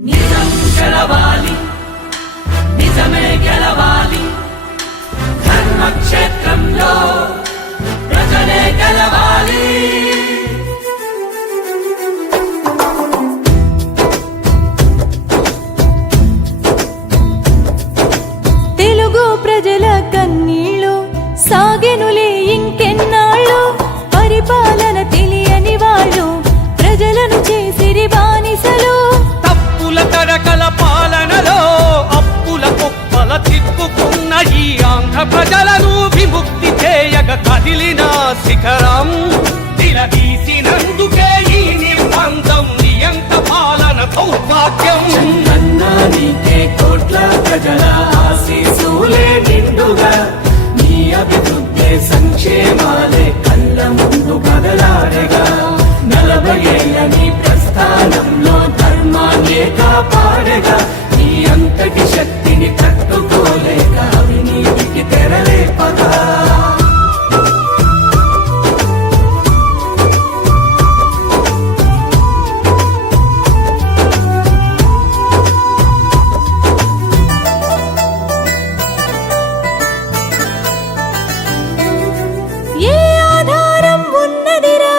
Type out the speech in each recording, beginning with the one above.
నిజం గెలవాలి, నిజమే గెలవాలి, ధర్మక్షేత్రంలో ప్రజలే గెలవాలి. తెలుగు ప్రజల కన్నీళ్ళు సాగెనులే ఇంకెన్నాళ్ళు, పరిపాలన తెలియని వాళ్ళు ప్రజలను చేసిరి బానిసలు. తప్పుల తడకల పాలనలో అప్పుల కుప్పల చిక్కుకున్న ఈ ఆంధ్ర ప్రజలను విముక్తి చేయగ కదిలిన శిఖరం, నిలదీసినందుకే ఈ నిర్బంధం నియంత పాలన దౌర్భాగ్యం. నీకే కోట్ల ప్రజల ఆశీసులే నిండుగా, నీ అభివృద్ధి సంక్షేమాలే కళ్ళ ముందు కదలాడగా. 40 ఏళ్ల నీ ప్రస్థానంలో ధర్మాన్నే కాపాడగా, నీ అంతటి శక్తిని తట్టుకోలేక అవినీతికి తెరలేపగా. ఏ ఆధారం ఉన్నదిరా,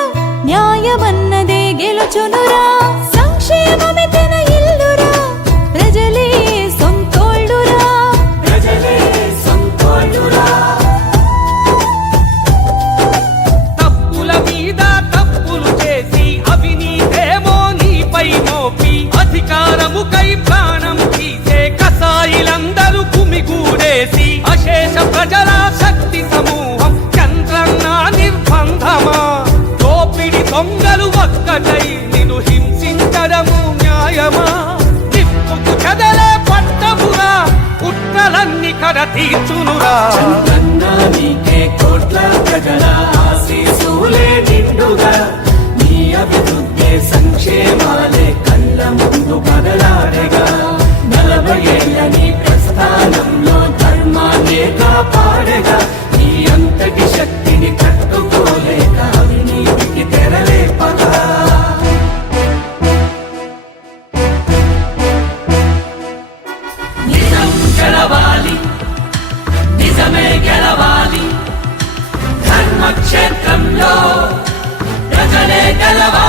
న్యాయమన్నదే గెలుచునురా, సంక్షేమమే తన ఇల్లురా, ప్రజలే సొంతోళ్ళురా, ప్రజలే సొంతోళ్ళురా. తప్పుల మీద తప్పులు చేసి అవినీతేమో నీపై మోపి అధికారముకై ప్రాణం తీసే కసాయిలందరూ కుమిగూడేసి అశేష ప్రజల శక్తి సమూహం చంద్రన్న నిర్బంధమా. దోపిడి దొంగలు ఒక్కటై నిన్ను హింసించడము న్యాయమా. నిప్పుకు చెదలే పట్టమురా, కుట్రలన్నీ కడ తీర్చునురా. చంద్రన్నా నీకే కోట్ల ప్రజల ఆశీసులే నిండుగా, నీ అభివృద్ధి సంక్షేమాలే కళ్ళ ముందు కదలాడగా. 40 ఏళ్ల నీ ప్రస్థానంలో ధర్మాన్నే కాపాడగా, నీ అంతటి శక్తిని తట్టుకోలేక అవినీతికి తెరలేపగా. నిజం గెలవాలి, నిజమే గెలవాలి, ధర్మక్షేత్రంలో ప్రజలే గెలవాలి.